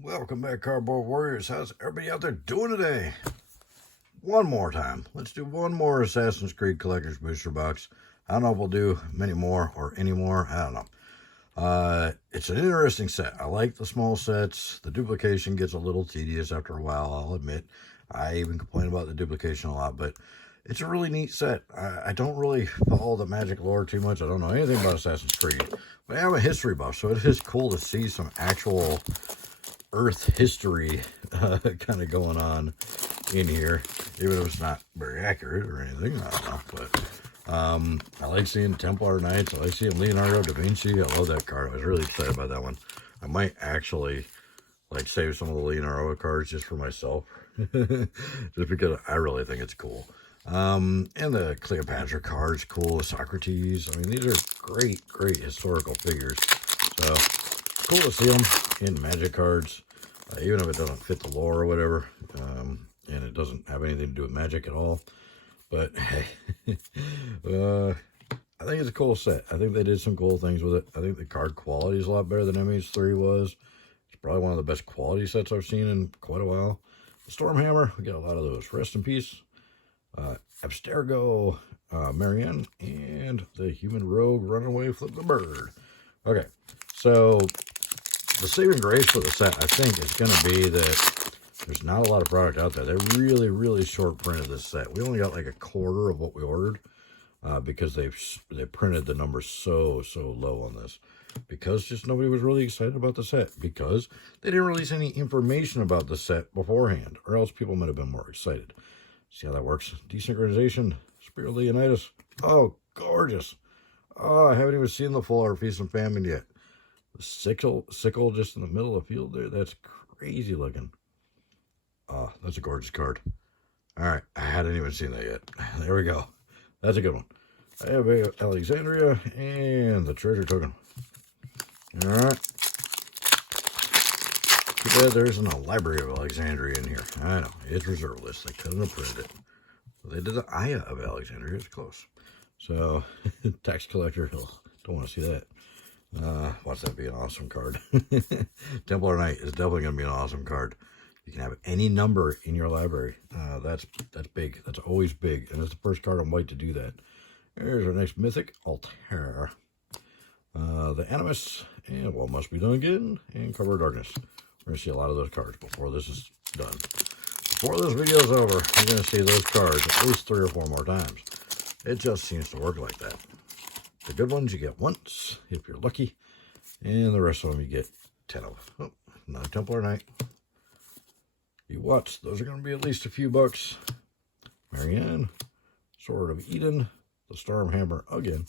Welcome back, Cardboard Warriors. How's everybody out there doing today? One more time. Let's do one more Assassin's Creed Collector's Booster Box. I don't know if we'll do many more or any more. I don't know. It's an interesting set. I like the small sets. The duplication gets a little tedious after a while, I'll admit. I even complain about the duplication a lot, but it's a really neat set. I don't really follow the Magic lore too much. I don't know anything about Assassin's Creed, but I am a history buff, so it is cool to see some actual Earth history kind of going on in here, even if it's not very accurate or anything. I don't know, but I like seeing Templar Knights. I like seeing Leonardo da Vinci. I love that card. I was really excited about that one. I might actually like save some of the Leonardo cards just for myself, just because I really think it's cool. And the Cleopatra cards, cool. The Socrates. I mean, these are great historical figures. So it's cool to see them in Magic cards, even if it doesn't fit the lore or whatever, and it doesn't have anything to do with Magic at all. But hey, I think it's a cool set. I think they did some cool things with it. I think the card quality is a lot better than MH3 was. It's probably one of the best quality sets I've seen in quite a while. The Stormhammer, we got a lot of those. Rest in peace. Abstergo, Marianne, and the Human Rogue Runaway Flip the Bird. Okay, so the saving grace for the set, I think, is going to be that there's not a lot of product out there. They really short printed this set. We only got like a quarter of what we ordered because they printed the numbers so low on this. Because just nobody was really excited about the set. Because they didn't release any information about the set beforehand. Or else people might have been more excited. See how that works? Desynchronization. Spirit Leonidas. Oh, gorgeous. Oh, I haven't even seen the full art Feast and Famine yet. The sickle just in the middle of the field there. That's crazy looking. Oh, that's a gorgeous card. All right. I hadn't even seen that yet. There we go. That's a good one. I have a Alexandria and the treasure token. All right. Too bad there isn't a library of Alexandria in here. I know. It's reserve list. They couldn't have printed it. They did the Aya of Alexandria. It's close. So, tax collector. Don't want to see that. Watch that be an awesome card. Templar Knight is definitely going to be an awesome card. You can have any number in your library. That's big. That's always big. And it's the first card on white to do that. There's our next Mythic, Altair. The Animus, and What Must Be Done Again, and Cover of Darkness. We're going to see a lot of those cards before this is done. Before this video is over, you're going to see those cards at least 3 or 4 more times. It just seems to work like that. The good ones you get once, if you're lucky, and the rest of them you get 10 of. Oh, another Templar Knight. You watch, those are going to be at least a few bucks. Marianne, Sword of Eden, the Stormhammer again,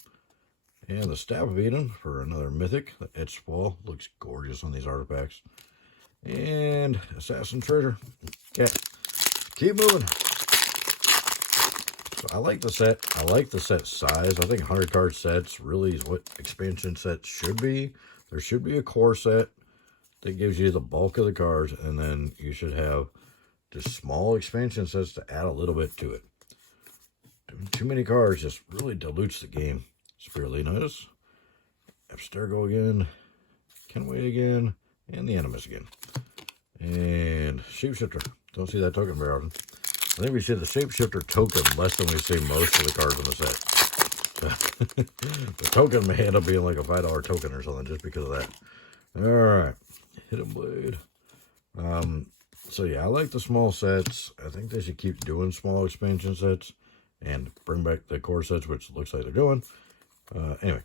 and the Staff of Eden for another Mythic. The Etched Fall looks gorgeous on these artifacts. And Assassin Treasure. Okay, keep moving. So I like the set. I like the set size. I think 100 card sets really is what expansion sets should be. There should be a core set that gives you the bulk of the cards, and then you should have just small expansion sets to add a little bit to it. Too many cards just really dilutes the game. Spirit Leonidas, Abstergo again, Kenway again, and the Animus again. And Shapeshifter. Don't see that token very often. I think we see the Shapeshifter token less than we see most of the cards in the set. The token may end up being like a $5 token or something just because of that. Alright. Hidden Blade. So yeah, I like the small sets. I think they should keep doing small expansion sets and bring back the core sets, which looks like they're doing. Anyway,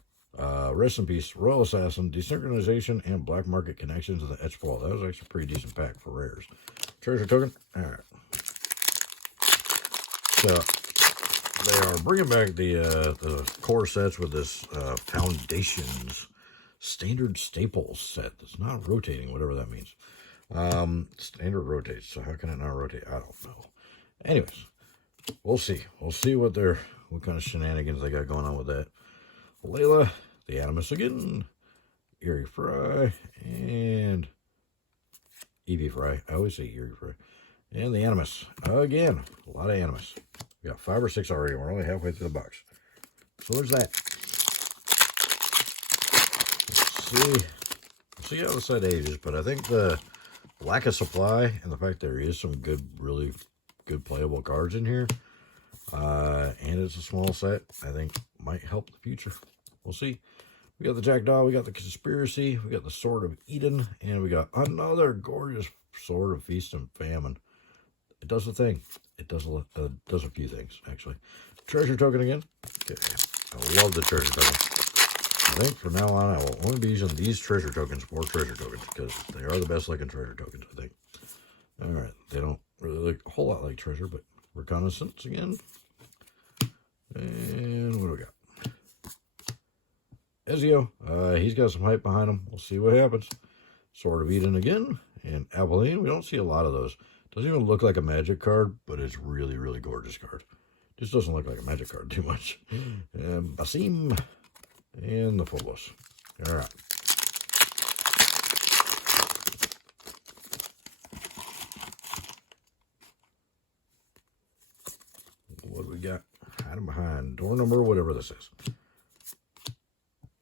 rest in peace, Royal Assassin, Desynchronization, and Black Market Connections of the Etched Fall. That was actually a pretty decent pack for rares. Treasure token. All right. So they are bringing back the core sets with this Foundations Standard Staples set. It's not rotating, whatever that means. Standard rotates, so how can it not rotate? I don't know. Anyways, we'll see. We'll see what kind of shenanigans they got going on with that. Layla, the Animus again, Eerie Fry, and Evie Fry. I always say Eerie Fry. And the Animus again. A lot of Animus. We got 5 or 6 already. We're only halfway through the box. So there's that. Let's see how the set ages, but I think the lack of supply and the fact there is some good, really good playable cards in here, and it's a small set, I think might help the future. We'll see. We got the Jackdaw, we got the Conspiracy, we got the Sword of Eden, and we got another gorgeous Sword of Feast and Famine. It does the thing. It does a few things, actually. Treasure token again. Okay. I love the treasure token. I think from now on, I will only be using these treasure tokens for treasure tokens because they are the best looking treasure tokens, I think. All right. They don't really look a whole lot like treasure, but Reconnaissance again. And what do we got? Ezio, he's got some hype behind him. We'll see what happens. Sword of Eden again. And Abilene, we don't see a lot of those. Doesn't even look like a Magic card, but it's really, really gorgeous card. Just doesn't look like a Magic card too much. Basim and the Phobos. All right. What do we got? Hiding behind door number, whatever this is.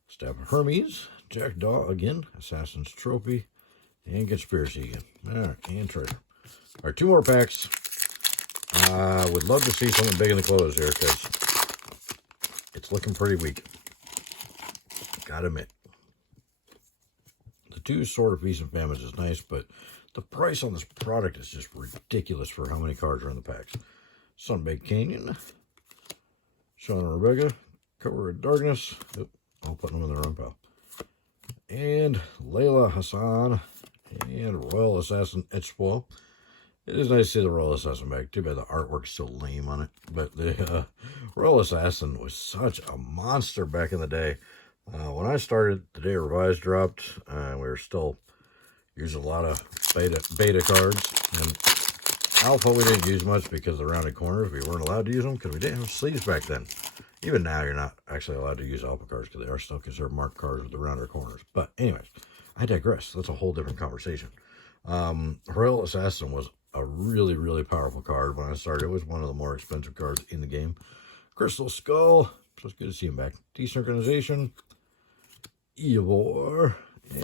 Staff of Hermes, Jackdaw again, Assassin's Trophy, and Conspiracy again. All right, and Treasure. All right, 2 more packs. Would love to see something big in the close here because it's looking pretty weak. Gotta admit. The 2 Sword of Feast and Famine is nice, but the price on this product is just ridiculous for how many cards are in the packs. Sunbaked Canyon, Shawn and Rebecca, Cover of Darkness. Oop, I'll put them in the wrong pile. And Layla Hassan and Royal Assassin Etch Spoil. It is nice to see the Royal Assassin back. Too bad the artwork's so lame on it. But the Royal Assassin was such a monster back in the day. When I started, the day Revised dropped, we were still using a lot of beta cards. And Alpha we didn't use much because of the rounded corners. We weren't allowed to use them because we didn't have sleeves back then. Even now, you're not actually allowed to use Alpha cards because they are still considered marked cards with the rounded corners. But anyways, I digress. That's a whole different conversation. Royal Assassin was a really, really powerful card when I started. It was one of the more expensive cards in the game. Crystal Skull. So it's good to see him back. Desynchronization. Eivor.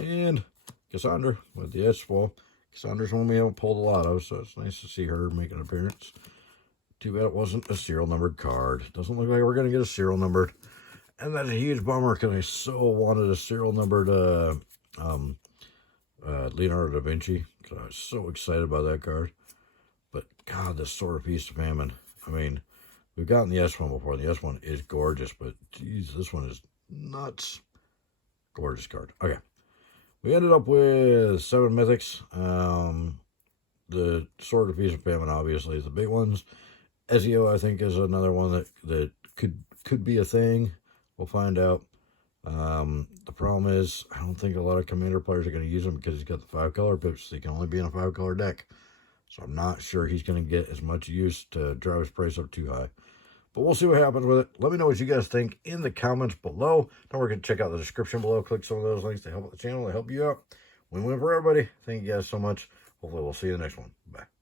And Cassandra with the S-Ball. Cassandra's one we haven't pulled a lot of, so it's nice to see her make an appearance. Too bad it wasn't a serial numbered card. Doesn't look like we're going to get a serial numbered. And that's a huge bummer because I so wanted a serial numbered Leonardo da Vinci. Because I was so excited about that card. But God, this Sword of Feast and Famine. I mean, we've gotten the S1 before. The S1 is gorgeous, but geez, this one is nuts. Gorgeous card. Okay. We ended up with 7 mythics. The Sword of Feast and Famine, obviously, is the big ones. Ezio, I think, is another one that could be a thing. We'll find out. The problem is, I don't think a lot of Commander players are going to use him because he's got the 5 color pips. So he can only be in a 5 color deck. So I'm not sure he's going to get as much use to drive his price up too high. But we'll see what happens with it. Let me know what you guys think in the comments below. Don't forget to check out the description below. Click some of those links to help the channel, to help you out. Win-win for everybody. Thank you guys so much. Hopefully we'll see you in the next one. Bye.